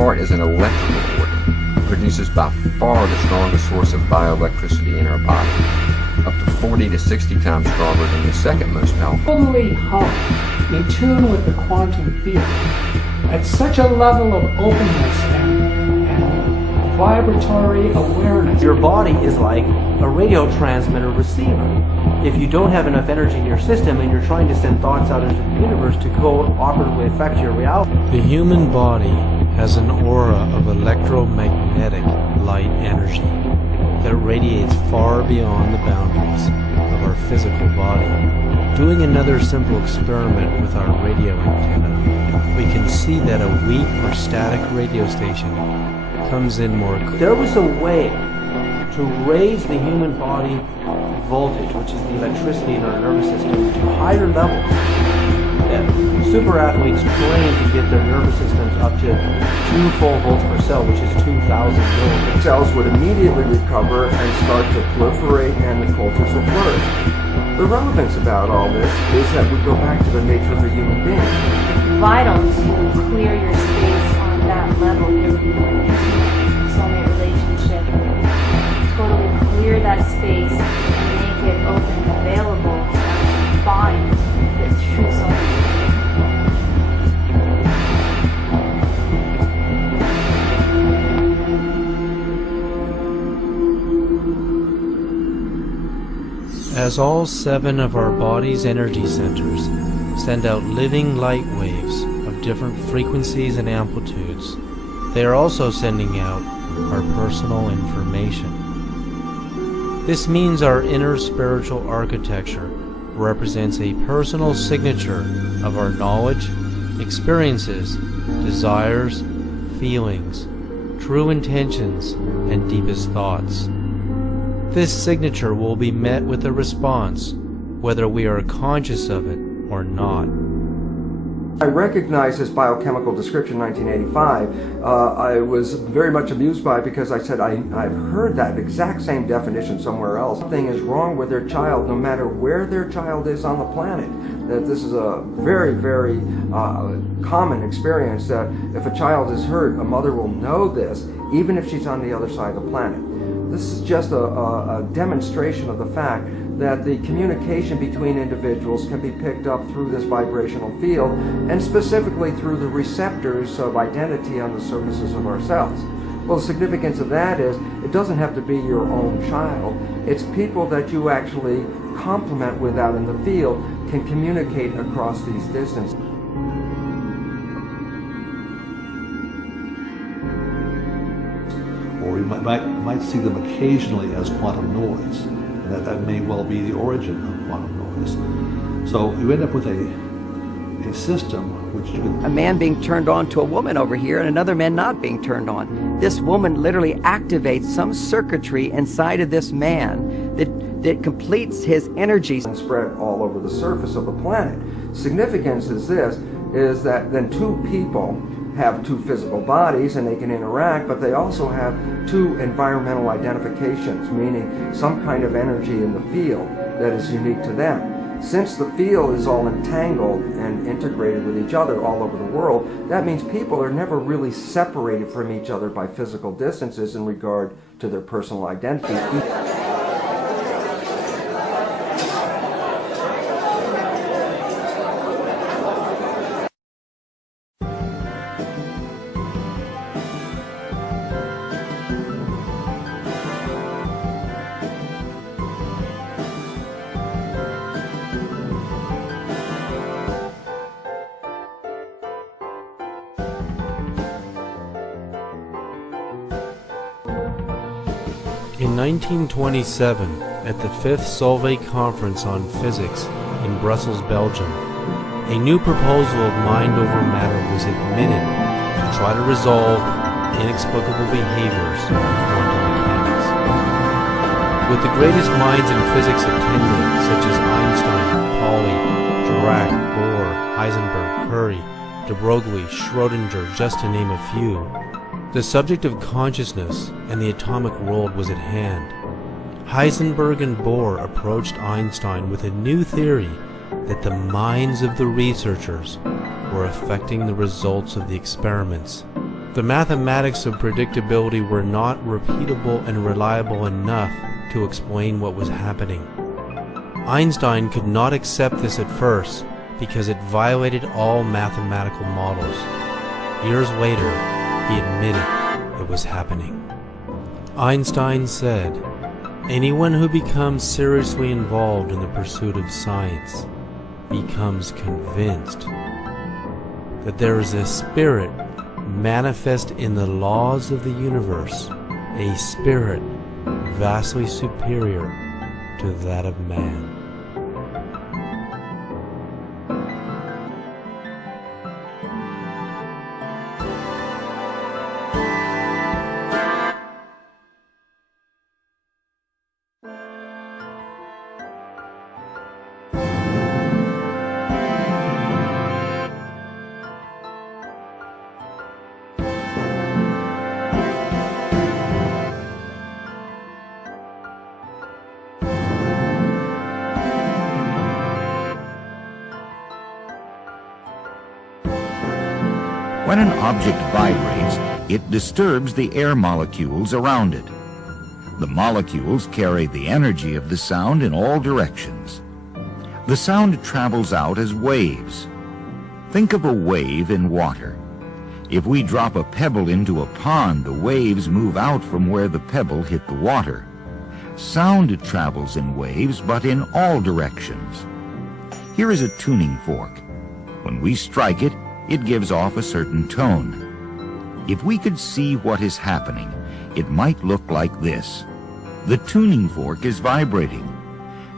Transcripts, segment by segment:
heart is an electrical organ. It produces by far the strongest source of bioelectricity in our body, up to 40 to 60 times stronger than the second most powerful. Totally hung, in tune with the quantum field, at such a level of openness and vibratory awareness. Your body is like a radio transmitter receiver. If you don't have enough energy in your system and you're trying to send thoughts out into the universe to cooperatively affect your reality. The human body has an aura of electromagnetic light energy that radiates far beyond the boundaries of our physical body. Doing another simple experiment with our radio antenna, we can see that a weak or static radio station comes in more clearly. There was a way to raise the human body voltage, which is the electricity in our nervous system, to higher levels that super athletes train to get their nervous systems up to 2 full volts per cell, which is 2,000 millivolts. Cells would immediately recover and start to proliferate and the cultures will flourish. The relevance about all this is that we go back to the nature of a human being. It's vital to clear your space on that level, your intimate soulmate relationship. Totally clear that space and make it open and available to find the true soulmate. As all 7 of our body's energy centers send out living light waves of different frequencies and amplitudes, they are also sending out our personal information. This means our inner spiritual architecture represents a personal signature of our knowledge, experiences, desires, feelings, true intentions, and deepest thoughts. This signature will be met with a response, whether we are conscious of it or not. I recognized this biochemical description in 1985. I was very much amused by it because I said, I've heard that exact same definition somewhere else. Something is wrong with their child no matter where their child is on the planet. That this is a very, very common experience, that if a child is hurt, a mother will know this, even if she's on the other side of the planet. This is just a demonstration of the fact that the communication between individuals can be picked up through this vibrational field, and specifically through the receptors of identity on the surfaces of our cells. Well, the significance of that is it doesn't have to be your own child. It's people that you actually complement with out in the field can communicate across these distances. Or we might see them occasionally as quantum noise, and that may well be the origin of quantum noise. So you end up with a system which you can... A man being turned on to a woman over here and another man not being turned on. This woman literally activates some circuitry inside of this man that completes his energy. And spread all over the surface of the planet. Significance is this, is that then 2 people have 2 physical bodies and they can interact, but they also have 2 environmental identifications, meaning some kind of energy in the field that is unique to them. Since the field is all entangled and integrated with each other all over the world, that means people are never really separated from each other by physical distances in regard to their personal identity. In 1927, at the 5th Solvay Conference on Physics in Brussels, Belgium, a new proposal of mind over matter was admitted to try to resolve inexplicable behaviors of quantum mechanics. With the greatest minds in physics attending, such as Einstein, Pauli, Dirac, Bohr, Heisenberg, Curie, de Broglie, Schrödinger, just to name a few, the subject of consciousness and the atomic world was at hand. Heisenberg and Bohr approached Einstein with a new theory that the minds of the researchers were affecting the results of the experiments The mathematics of predictability were not repeatable and reliable enough to explain what was happening. Einstein could not accept this at first because it violated all mathematical models. Years later, he admitted it was happening. Einstein said, "Anyone who becomes seriously involved in the pursuit of science becomes convinced that there is a spirit manifest in the laws of the universe, a spirit vastly superior to that of man." When an object vibrates, it disturbs the air molecules around it. The molecules carry the energy of the sound in all directions. The sound travels out as waves. Think of a wave in water. If we drop a pebble into a pond, the waves move out from where the pebble hit the water. Sound travels in waves, but in all directions. Here is a tuning fork. When we strike it, it gives off a certain tone. If we could see what is happening, it might look like this. The tuning fork is vibrating.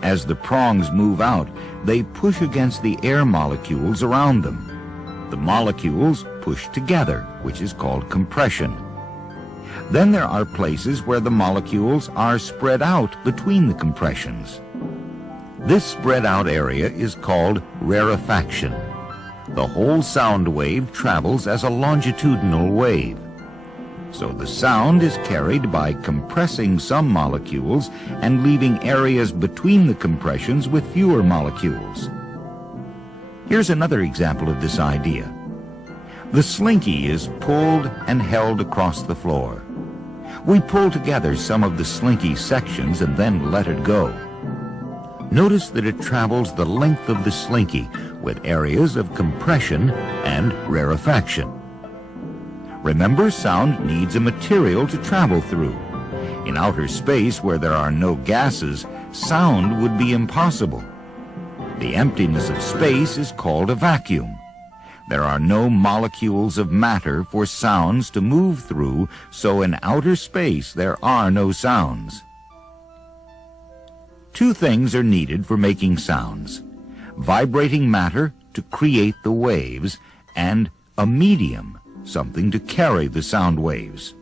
As the prongs move out, they push against the air molecules around them. The molecules push together, which is called compression. Then there are places where the molecules are spread out between the compressions. This spread out area is called rarefaction. The whole sound wave travels as a longitudinal wave. So the sound is carried by compressing some molecules and leaving areas between the compressions with fewer molecules. Here's another example of this idea. The slinky is pulled and held across the floor. We pull together some of the slinky sections and then let it go. Notice that it travels the length of the slinky with areas of compression and rarefaction. Remember, sound needs a material to travel through. In outer space where there are no gases, sound would be impossible. The emptiness of space is called a vacuum. There are no molecules of matter for sounds to move through, so in outer space there are no sounds. Two things are needed for making sounds: vibrating matter to create the waves, and a medium, something to carry the sound waves.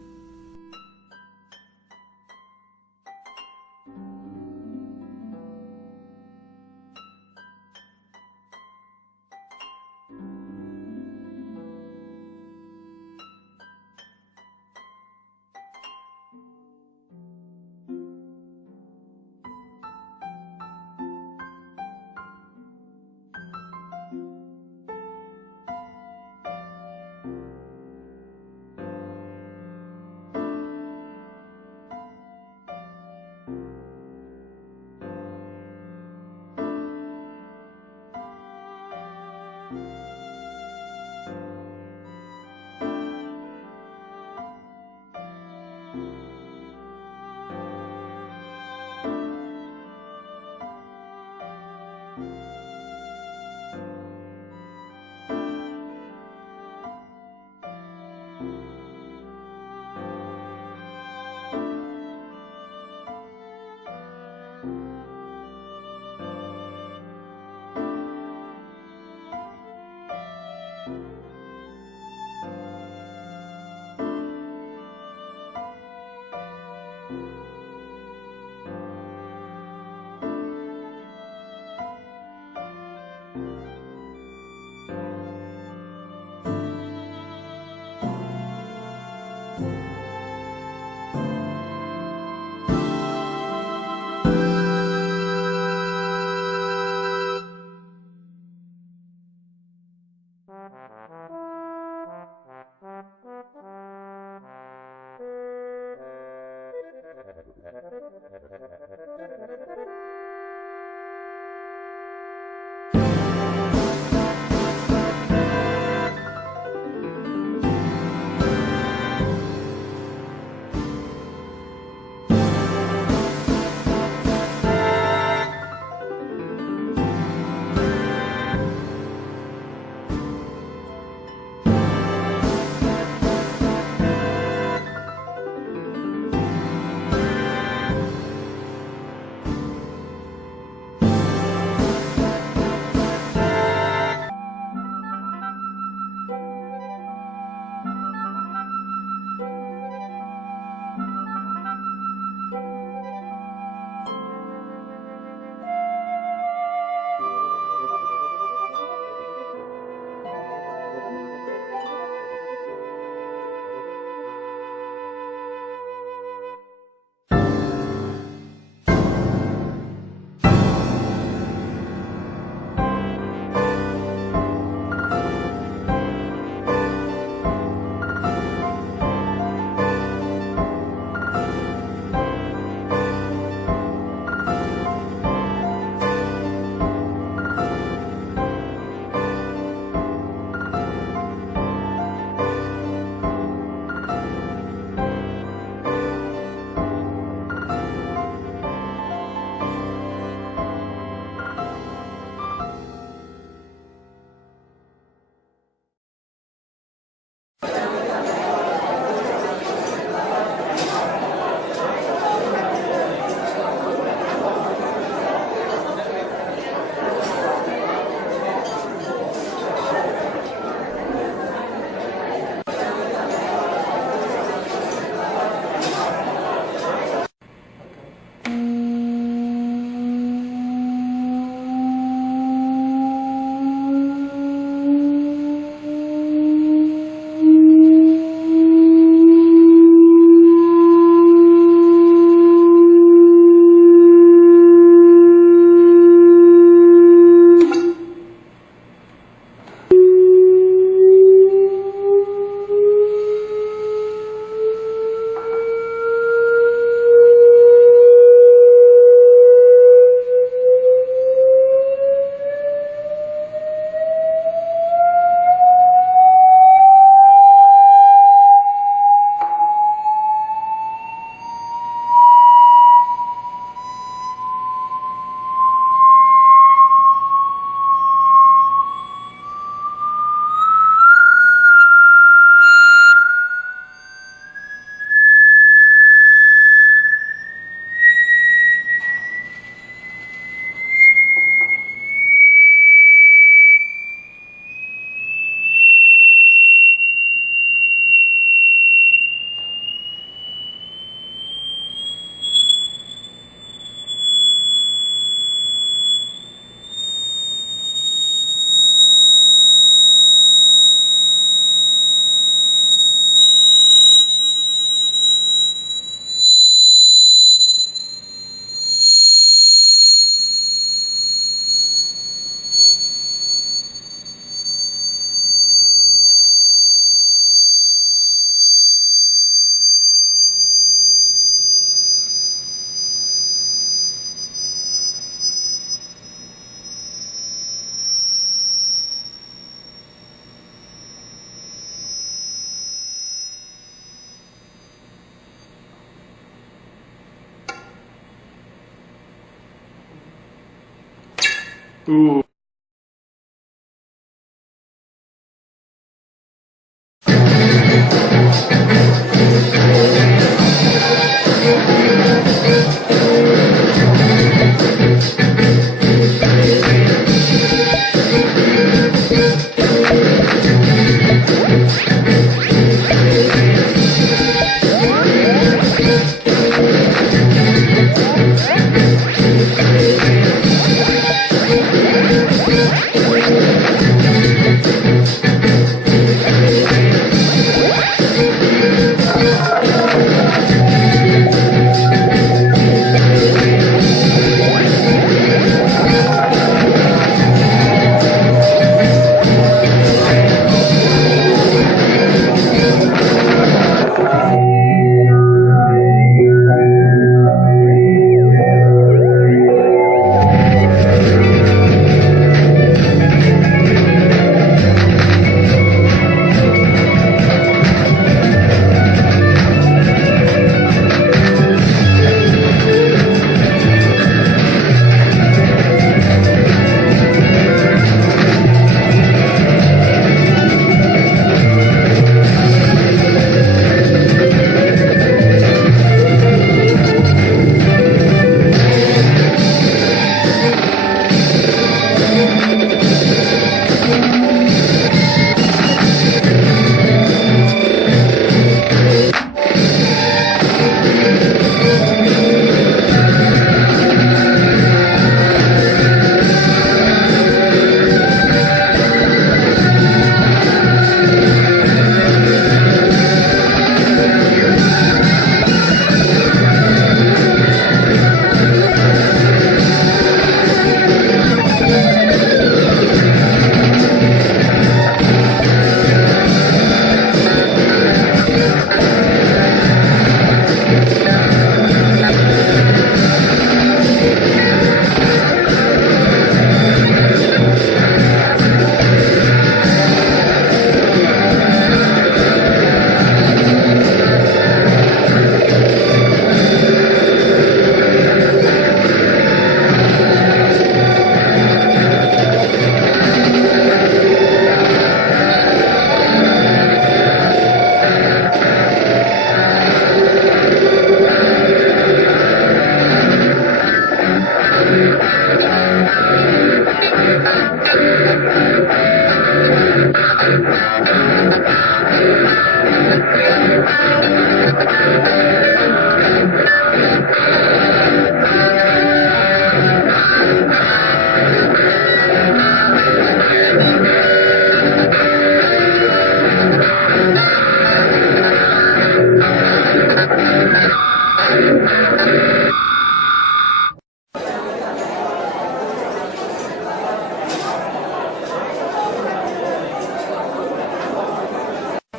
Ooh.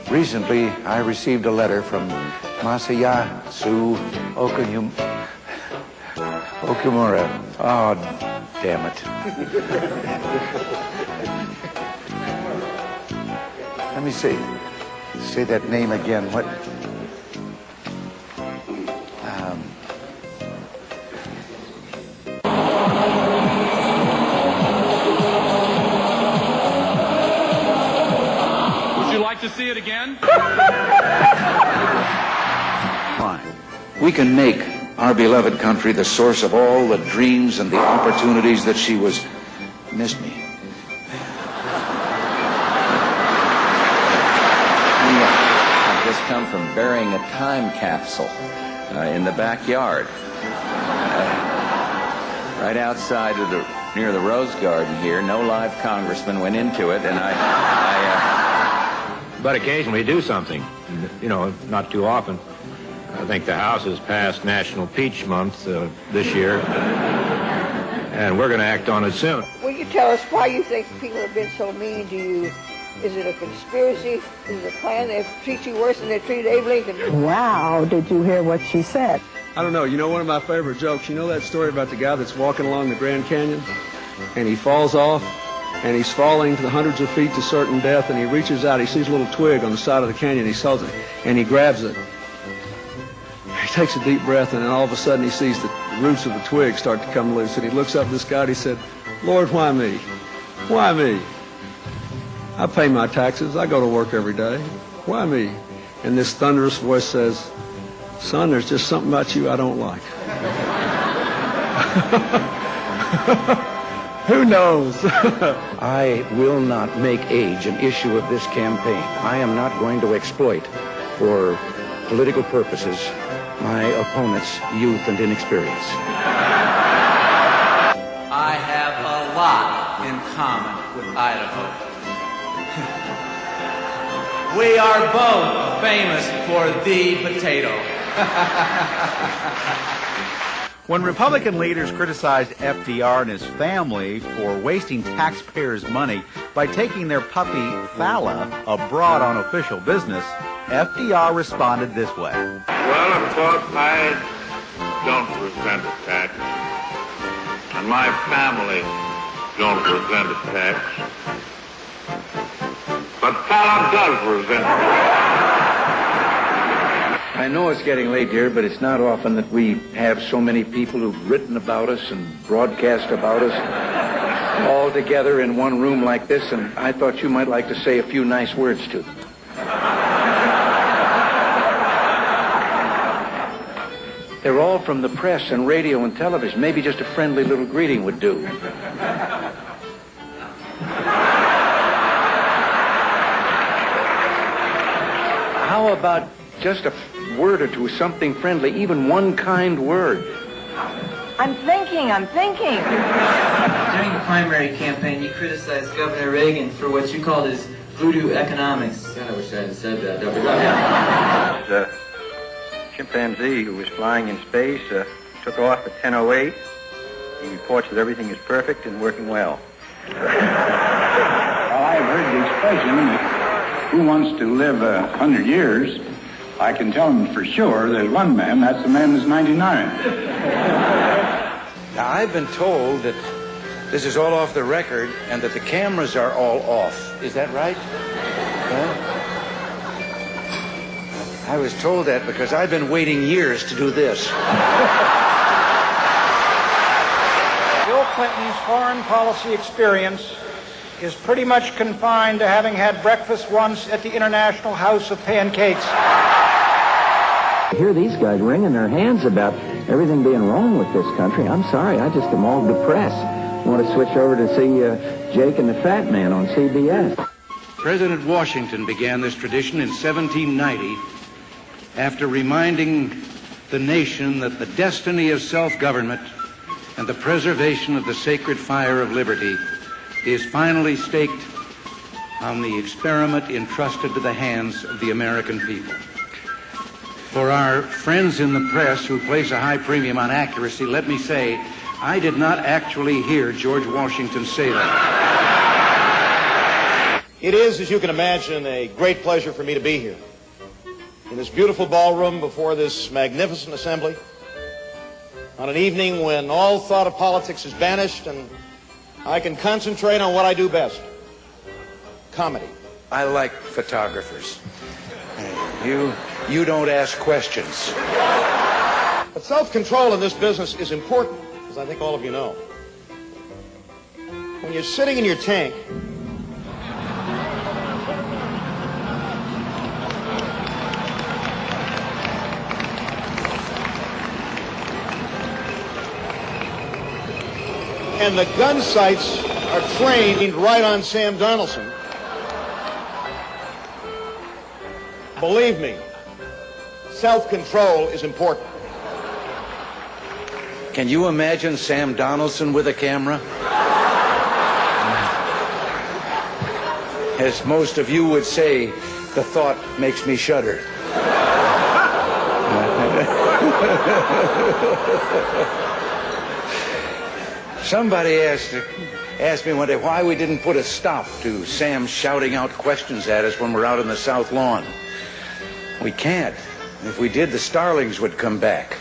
Recently, I received a letter from Masayasu Okumura. Oh, damn it. Let me see. Say that name again. What? To see it again? Fine. We can make our beloved country the source of all the dreams and the opportunities that she was... Missed me. I've just come from burying a time capsule in the backyard. Right outside of near the Rose Garden here. No live congressman went into it, and But occasionally we do something, you know, not too often. I think the House has passed National Peach Month this year, and we're going to act on it soon. Will you tell us why you think people have been so mean to you? Is it a conspiracy? Is it a plan? They treat you worse than they treated Abe Lincoln? Wow, did you hear what she said? I don't know. You know one of my favorite jokes? You know that story about the guy that's walking along the Grand Canyon, and he falls off? And he's falling to the hundreds of feet to certain death, and he reaches out, he sees a little twig on the side of the canyon, he saws it, and he grabs it. He takes a deep breath, and then all of a sudden he sees the roots of the twigs start to come loose, and he looks up at this guy and he said, "Lord, why me? Why me? I pay my taxes. I go to work every day. Why me?" And this thunderous voice says, "Son, there's just something about you I don't like." Who knows? I will not make age an issue of this campaign. I am not going to exploit, for political purposes, my opponent's youth and inexperience. I have a lot in common with Idaho. We are both famous for the potato. When Republican leaders criticized FDR and his family for wasting taxpayers' money by taking their puppy Fala abroad on official business, FDR responded this way. Well, of course, I don't resent a tax, and my family don't resent a tax, but Fala does resent it. I know it's getting late, dear, but it's not often that we have so many people who've written about us and broadcast about us all together in one room like this, and I thought you might like to say a few nice words to them. They're all from the press and radio and television. Maybe just a friendly little greeting would do. How about just a word or two, something friendly, even one kind word? I'm thinking. During the primary campaign, you criticized Governor Reagan for what you called his voodoo economics. I wish I hadn't said that. The chimpanzee who was flying in space took off at 10:08. He reports that everything is perfect and working well. Well, I've heard the expression, who wants to live 100 years? I can tell him for sure there's one man, that's the man that's 99. Now, I've been told that this is all off the record and that the cameras are all off. Is that right? Huh? I was told that because I've been waiting years to do this. Bill Clinton's foreign policy experience is pretty much confined to having had breakfast once at the International House of Pancakes. I hear these guys wringing their hands about everything being wrong with this country. I'm sorry, I just am all depressed. I want to switch over to see Jake and the Fat Man on CBS. President Washington began this tradition in 1790 after reminding the nation that the destiny of self-government and the preservation of the sacred fire of liberty is finally staked on the experiment entrusted to the hands of the American people. For our friends in the press who place a high premium on accuracy, let me say, I did not actually hear George Washington say that. It is, as you can imagine, a great pleasure for me to be here in this beautiful ballroom before this magnificent assembly on an evening when all thought of politics is banished and I can concentrate on what I do best, comedy. I like photographers. You don't ask questions. But self-control in this business is important, as I think all of you know. When you're sitting in your tank, and the gun sights are trained right on Sam Donaldson, believe me, self-control is important. Can you imagine Sam Donaldson with a camera? As most of you would say, the thought makes me shudder. Somebody asked me one day why we didn't put a stop to Sam shouting out questions at us when we're out on the South Lawn. We can't. If we did, the starlings would come back.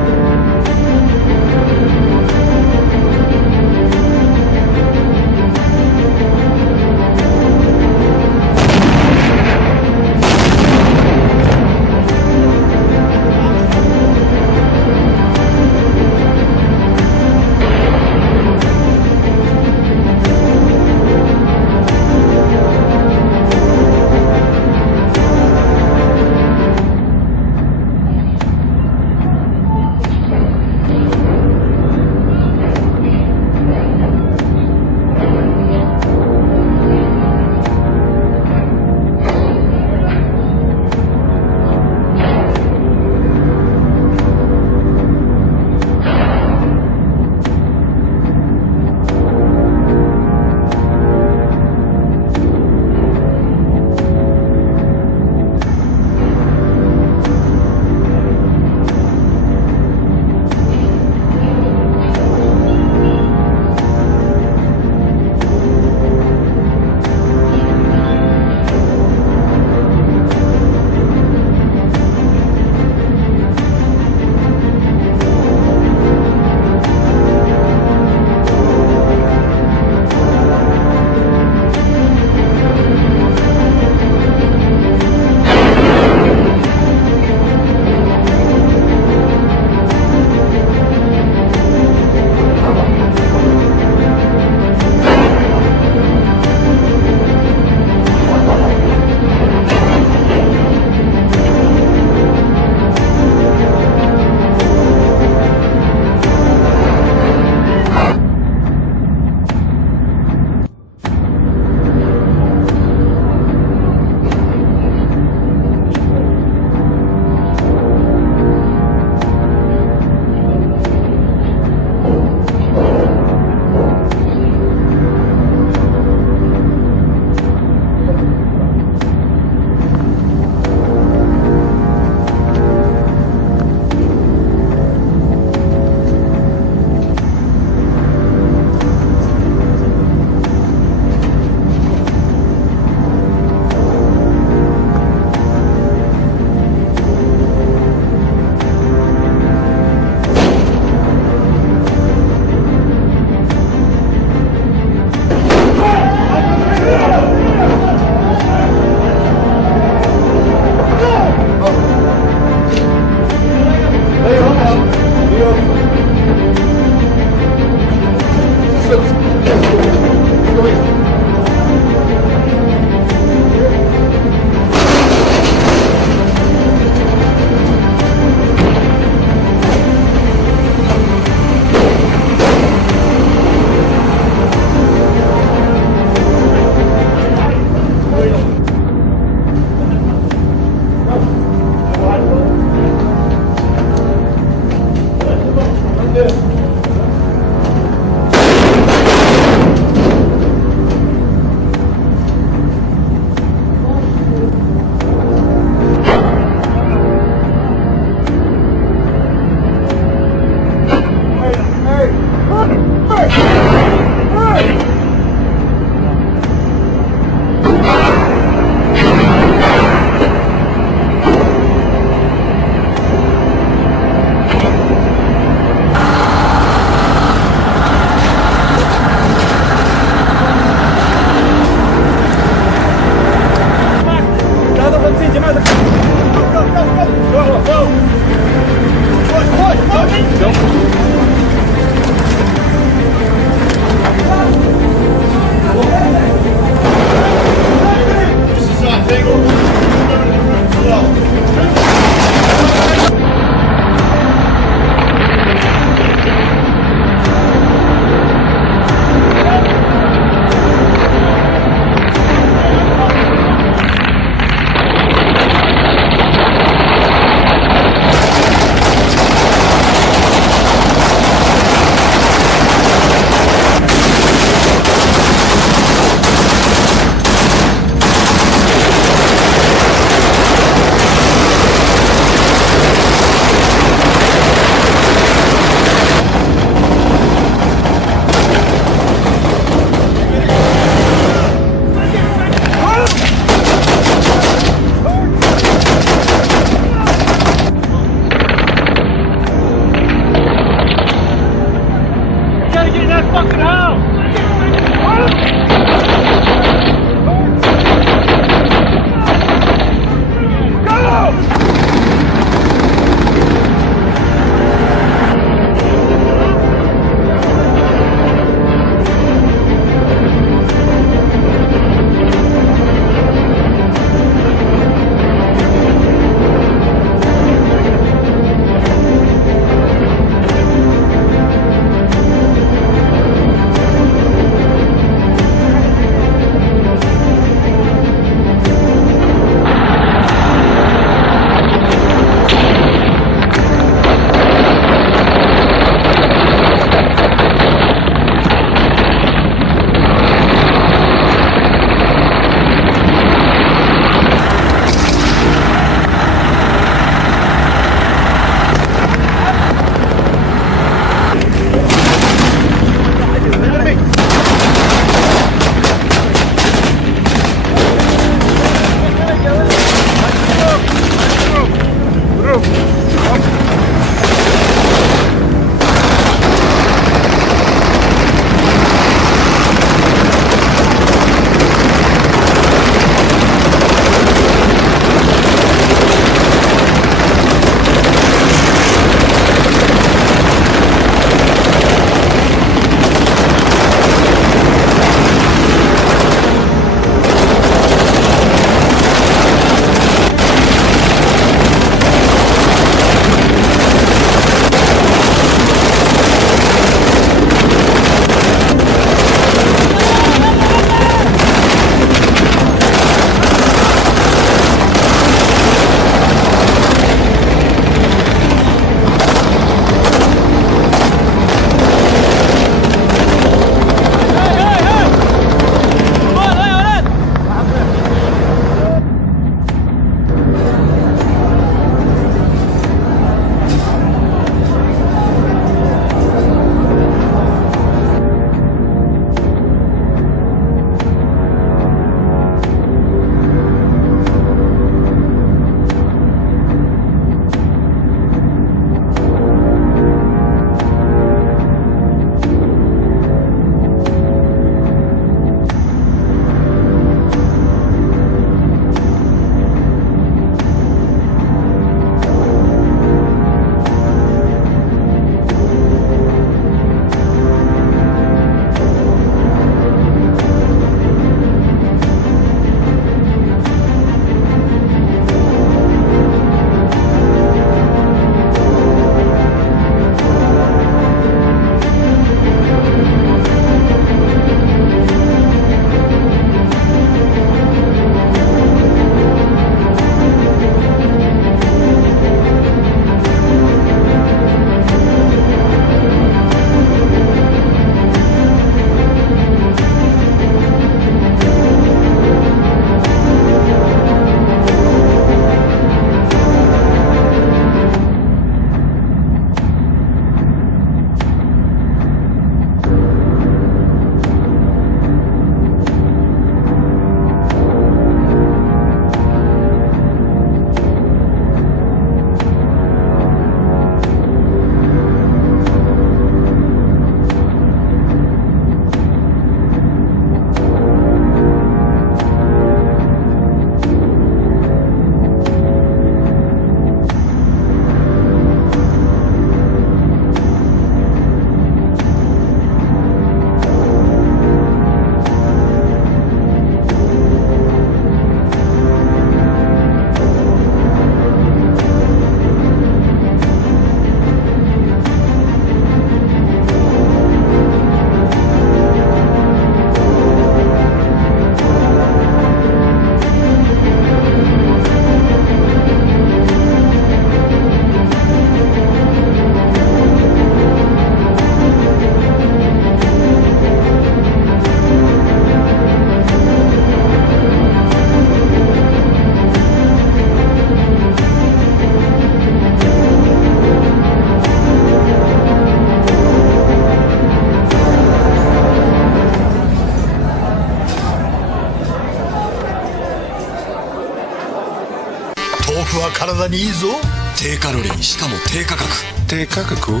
腐は体にいいぞ。低カロリー、しかも低価格。低価格？ダイ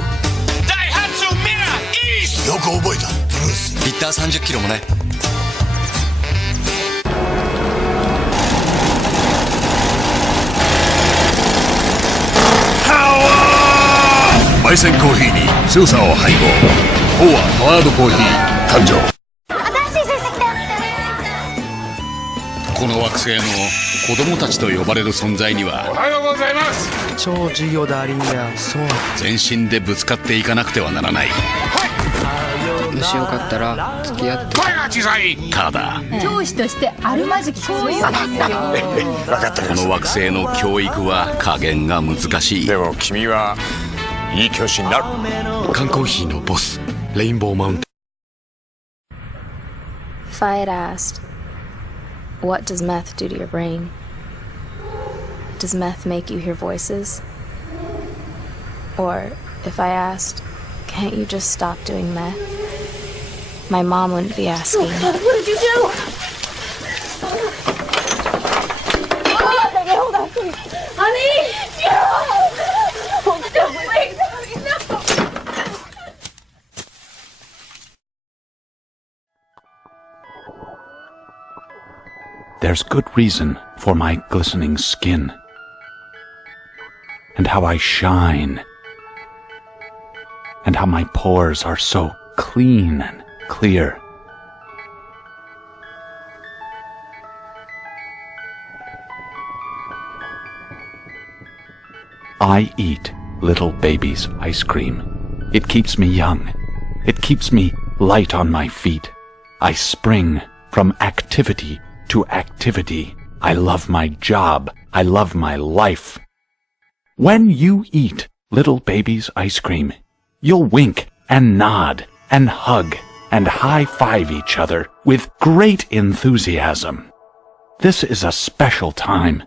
ハツミラーイース。よく覚えた。ブルースリッター30キロもね。焙煎コーヒーに強さを配合。フォアパワードコーヒー誕生。この惑星の子供たちと呼ばれる存在には、おはようございます。超授業だりんや。そう。全身でぶつかっていかなくてはならない。もしよかったら付き合って。声が小さい。ただ教師としてあるまじきそういうですよ。分かった。この惑星の教育は加減が難しい。でも君はいい教師になる。缶コーヒーのボス、レインボーマウンテン。 If I had asked, what does meth do to your brain? Does meth make you hear voices? Or if I asked, can't you just stop doing meth? My mom wouldn't be asking. Oh God, what did you do? Oh, baby, hold on, please. Honey! No! Hold still, please. No! There's good reason for my glistening skin, and how I shine, and how my pores are so clean and clear. I eat little baby's ice cream. It keeps me young. It keeps me light on my feet. I spring from activity to activity. I love my job. I love my life. When you eat little baby's ice cream, you'll wink and nod and hug and high-five each other with great enthusiasm. This is a special time.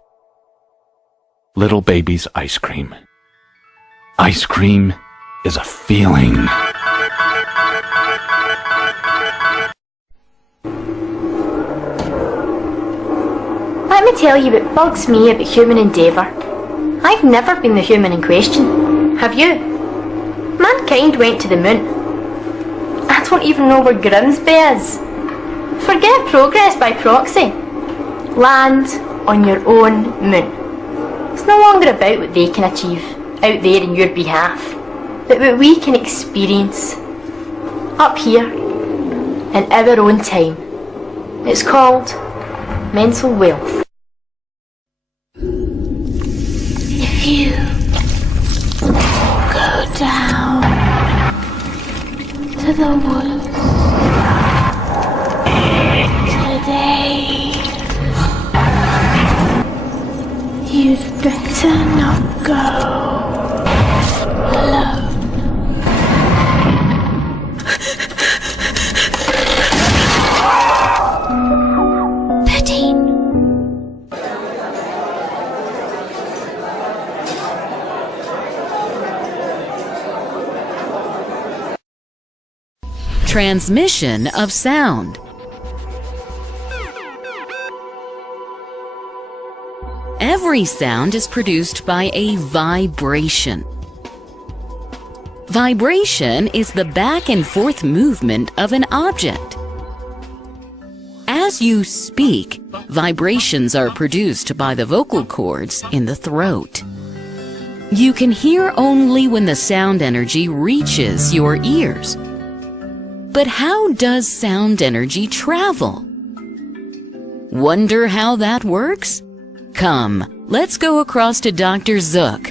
Little baby's ice cream. Ice cream is a feeling. Let me tell you what bugs me about human endeavour. I've never been the human in question. Have you? Mankind went to the moon. I don't even know where Grimsby is. Forget progress by proxy. Land on your own moon. It's no longer about what they can achieve out there in your behalf, but what we can experience up here in our own time. It's called mental wealth. If you go down to the woods today, you'd better not go alone. Transmission of sound. Every sound is produced by a vibration. Vibration is the back and forth movement of an object. As you speak, vibrations are produced by the vocal cords in the throat. You can hear only when the sound energy reaches your ears. But how does sound energy travel? Wonder how that works? Come, let's go across to Dr. Zook.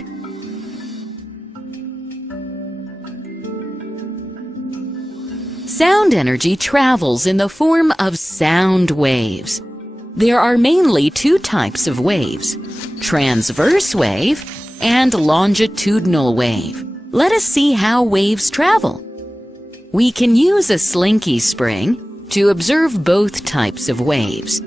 Sound energy travels in the form of sound waves. There are mainly two types of waves, transverse wave and longitudinal wave. Let us see how waves travel. We can use a slinky spring to observe both types of waves.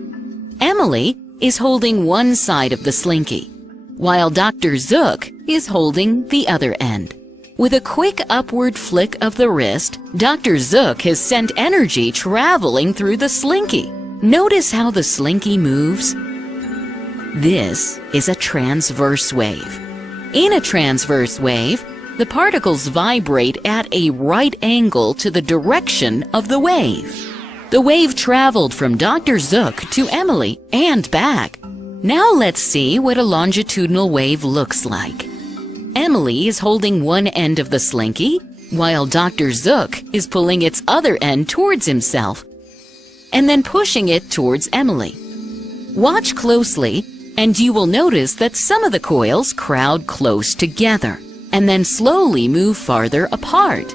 Emily is holding one side of the slinky, while Dr. Zook is holding the other end. With a quick upward flick of the wrist, Dr. Zook has sent energy traveling through the slinky. Notice how the slinky moves. This is a transverse wave. In a transverse wave, the particles vibrate at a right angle to the direction of the wave. The wave traveled from Dr. Zook to Emily and back. Now let's see what a longitudinal wave looks like. Emily is holding one end of the slinky, while Dr. Zook is pulling its other end towards himself, and then pushing it towards Emily. Watch closely, and you will notice that some of the coils crowd close together, and then slowly move farther apart.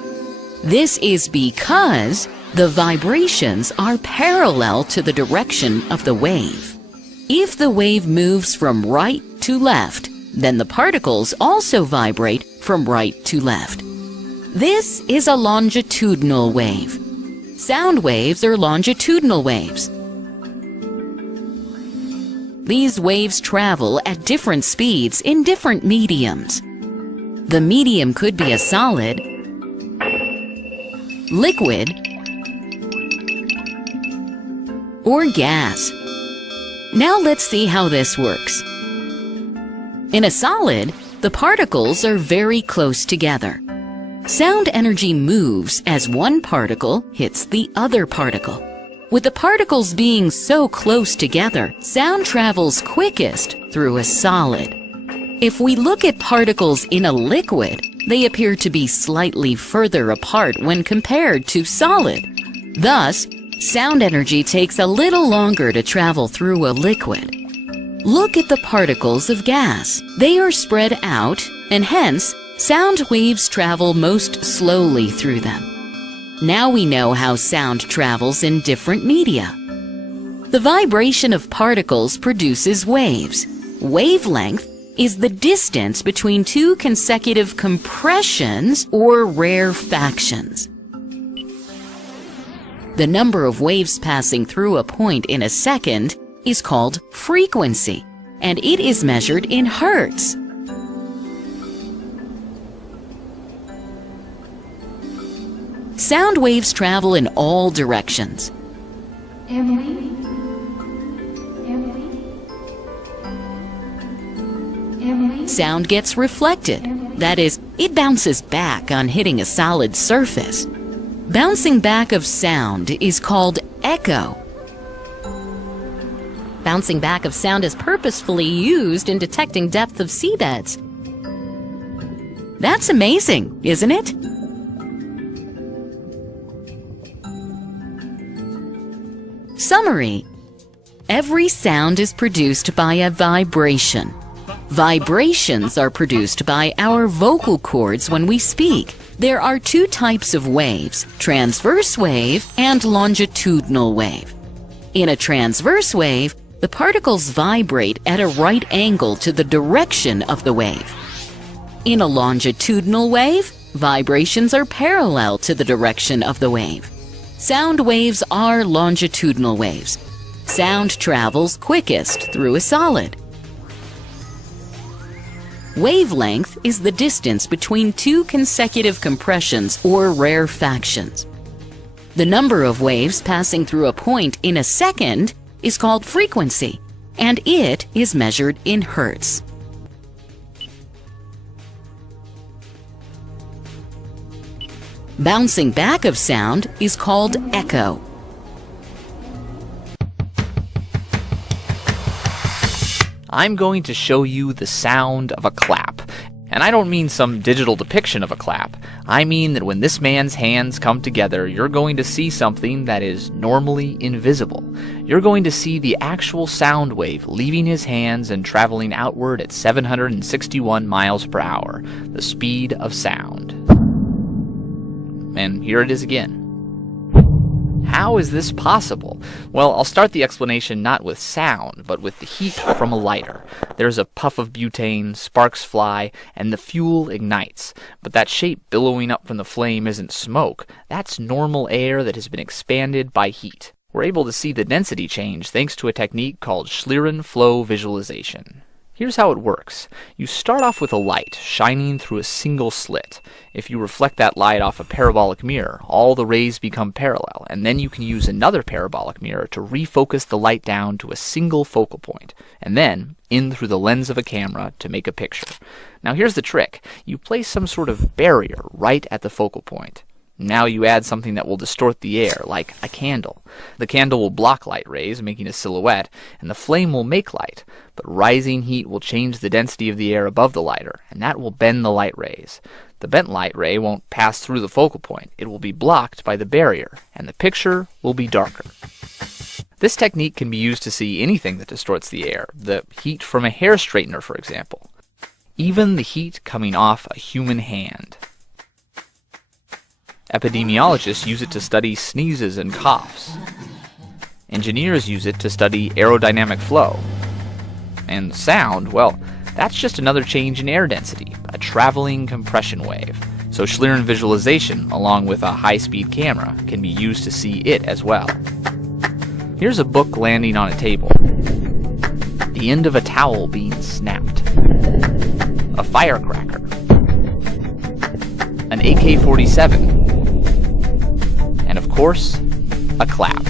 This is because the vibrations are parallel to the direction of the wave. If the wave moves from right to left, then the particles also vibrate from right to left. This is a longitudinal wave. Sound waves are longitudinal waves. These waves travel at different speeds in different mediums. The medium could be a solid, liquid, or gas. Now let's see how this works. In a solid, the particles are very close together. Sound energy moves as one particle hits the other particle. With the particles being so close together, sound travels quickest through a solid. If we look at particles in a liquid, they appear to be slightly further apart when compared to solid. Thus, sound energy takes a little longer to travel through a liquid. Look at the particles of gas. They are spread out, and hence, sound waves travel most slowly through them. Now we know how sound travels in different media. The vibration of particles produces waves. Wavelength is the distance between two consecutive compressions or rarefactions. The number of waves passing through a point in a second is called frequency, and it is measured in hertz. Sound waves travel in all directions. Emily? Sound gets reflected. That is, it bounces back on hitting a solid surface. Bouncing back of sound is called echo. Bouncing back of sound is purposefully used in detecting depth of seabeds. That's amazing, isn't it? Summary. Every sound is produced by a vibration. Vibrations are produced by our vocal cords when we speak. There are two types of waves, transverse wave and longitudinal wave. In a transverse wave, the particles vibrate at a right angle to the direction of the wave. In a longitudinal wave, vibrations are parallel to the direction of the wave. Sound waves are longitudinal waves. Sound travels quickest through a solid. Wavelength is the distance between two consecutive compressions or rarefactions. The number of waves passing through a point in a second is called frequency, and it is measured in hertz. Bouncing back of sound is called echo. I'm going to show you the sound of a clap. And I don't mean some digital depiction of a clap. I mean that when this man's hands come together, you're going to see something that is normally invisible. You're going to see the actual sound wave leaving his hands and traveling outward at 761 miles per hour, the speed of sound. And here it is again. How is this possible? Well, I'll start the explanation not with sound, but with the heat from a lighter. There's a puff of butane, sparks fly, and the fuel ignites. But that shape billowing up from the flame isn't smoke. That's normal air that has been expanded by heat. We're able to see the density change thanks to a technique called Schlieren flow visualization. Here's how it works. You start off with a light shining through a single slit. If you reflect that light off a parabolic mirror, all the rays become parallel, and then you can use another parabolic mirror to refocus the light down to a single focal point, and then in through the lens of a camera to make a picture. Now here's the trick. You place some sort of barrier right at the focal point. Now you add something that will distort the air, like a candle. The candle will block light rays, making a silhouette, and the flame will make light, but rising heat will change the density of the air above the lighter, and that will bend the light rays. The bent light ray won't pass through the focal point. It will be blocked by the barrier, and the picture will be darker. This technique can be used to see anything that distorts the air, the heat from a hair straightener, for example. Even the heat coming off a human hand. Epidemiologists use it to study sneezes and coughs. Engineers use it to study aerodynamic flow. And sound, well, that's just another change in air density, a traveling compression wave. So Schlieren visualization, along with a high-speed camera, can be used to see it as well. Here's a book landing on a table. The end of a towel being snapped. A firecracker. An AK-47. And of course, a clap.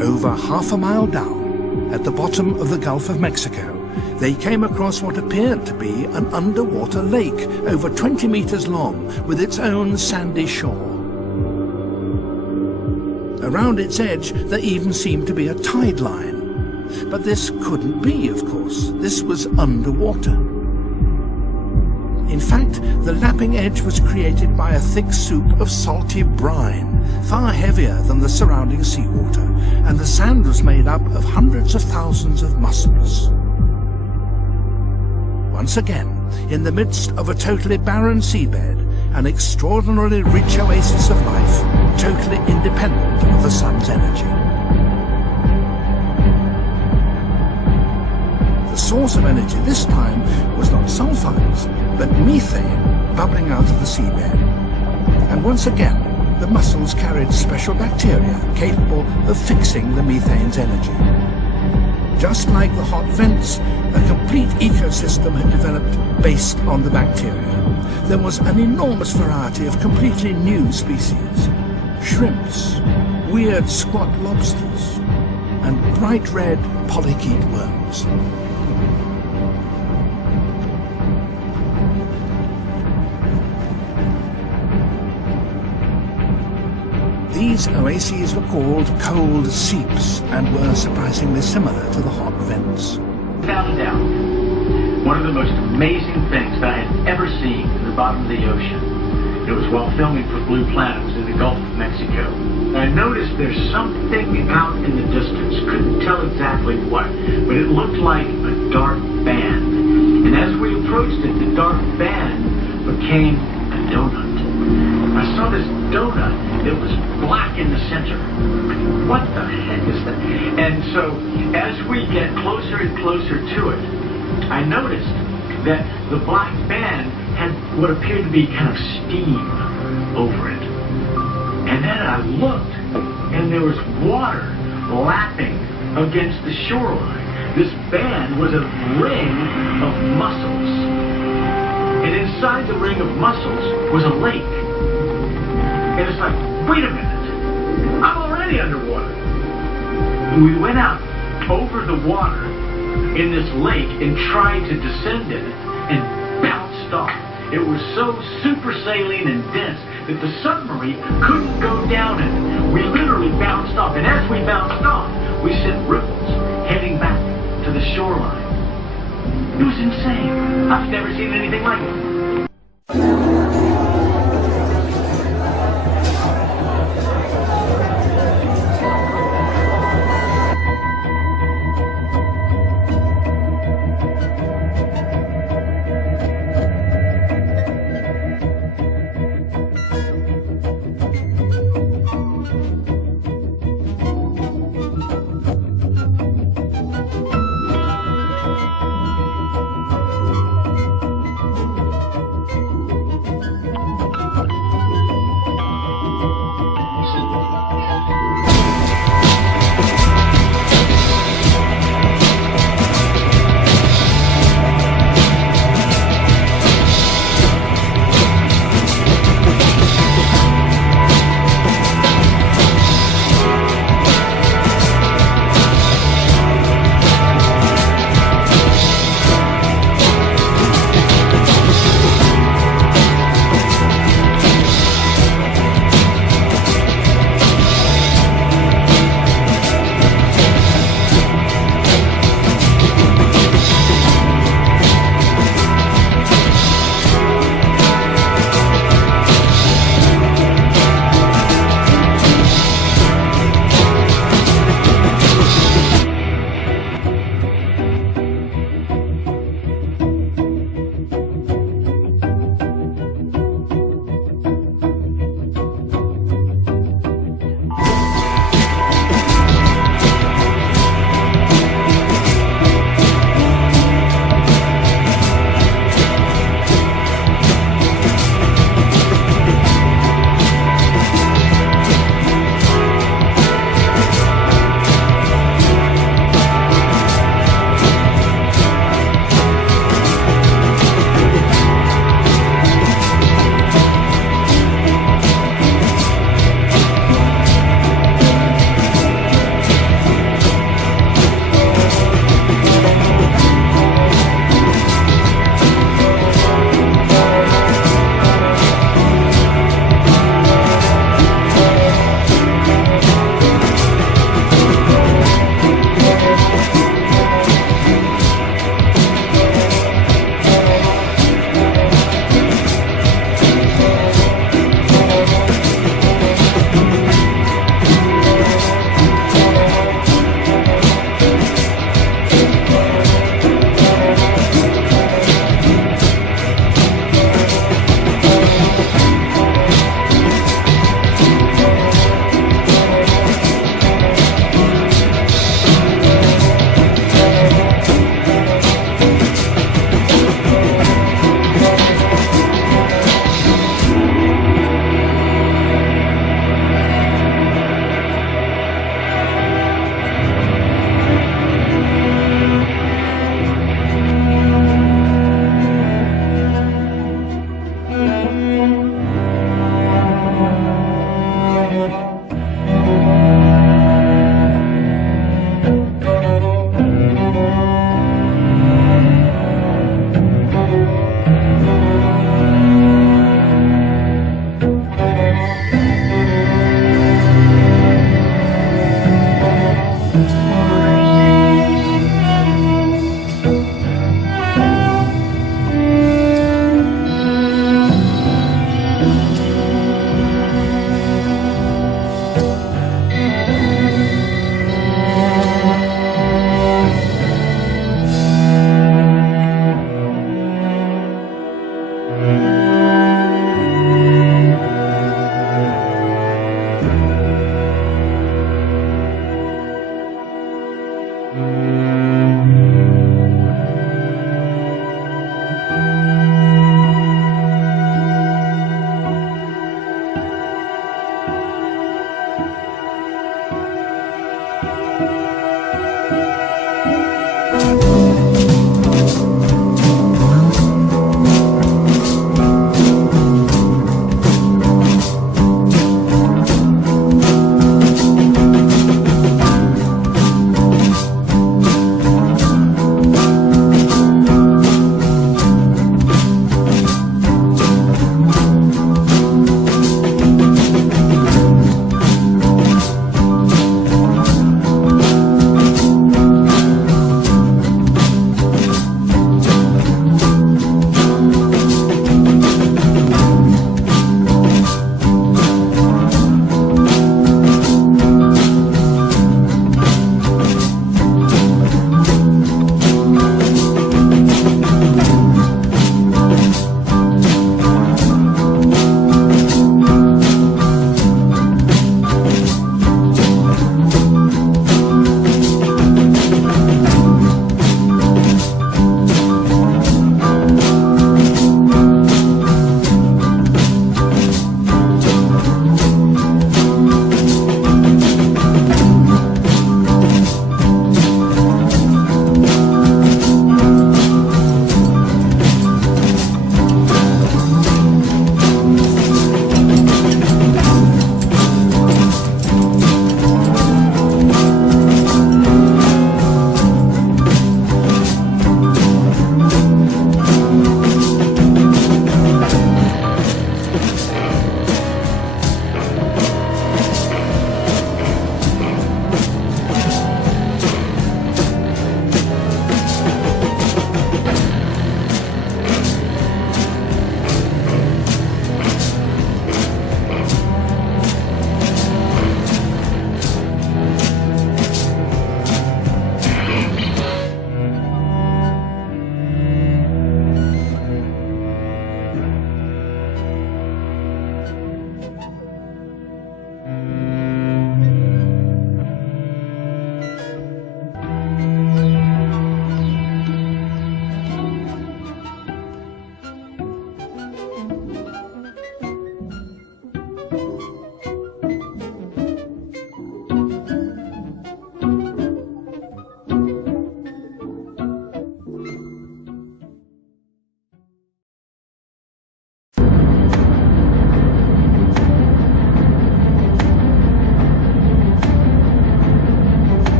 Over half a mile down, at the bottom of the Gulf of Mexico, they came across what appeared to be an underwater lake, over 20 meters long, with its own sandy shore. Around its edge, there even seemed to be a tide line. But this couldn't be, of course. This was underwater. In fact, the lapping edge was created by a thick soup of salty brine, far heavier than the surrounding seawater, and the sand was made up of hundreds of thousands of mussels. Once again, in the midst of a totally barren seabed, an extraordinarily rich oasis of life, totally independent of the sun's energy. The source of energy this time was not sulfides, but methane bubbling out of the seabed. And once again, the mussels carried special bacteria capable of fixing the methane's energy. Just like the hot vents, a complete ecosystem had developed based on the bacteria. There was an enormous variety of completely new species. Shrimps, weird squat lobsters, and bright red polychaete worms. These oases were called cold seeps and were surprisingly similar to the hot vents. Without a doubt, one of the most amazing things that I had ever seen in the bottom of the ocean. It was while filming for Blue Planet. It was in the Gulf of Mexico. I noticed there's something out in the distance. Couldn't tell exactly what, but it looked like a dark band. And as we approached it, the dark band became a donut. I saw saw this donut that was black in the center. What the heck is that? And so, as we get closer and closer to it, I noticed that the black band had what appeared to be kind of steam over it. And then I looked, and there was water lapping against the shoreline. This band was a ring of mussels. And inside the ring of mussels was a lake. And it's like, wait a minute, I'm already underwater. We went out over the water in this lake and tried to descend in it and bounced off. It was so super saline and dense that the submarine couldn't go down in it. We literally bounced off, and as we bounced off, we sent ripples heading back to the shoreline. It was insane. I've never seen anything like it.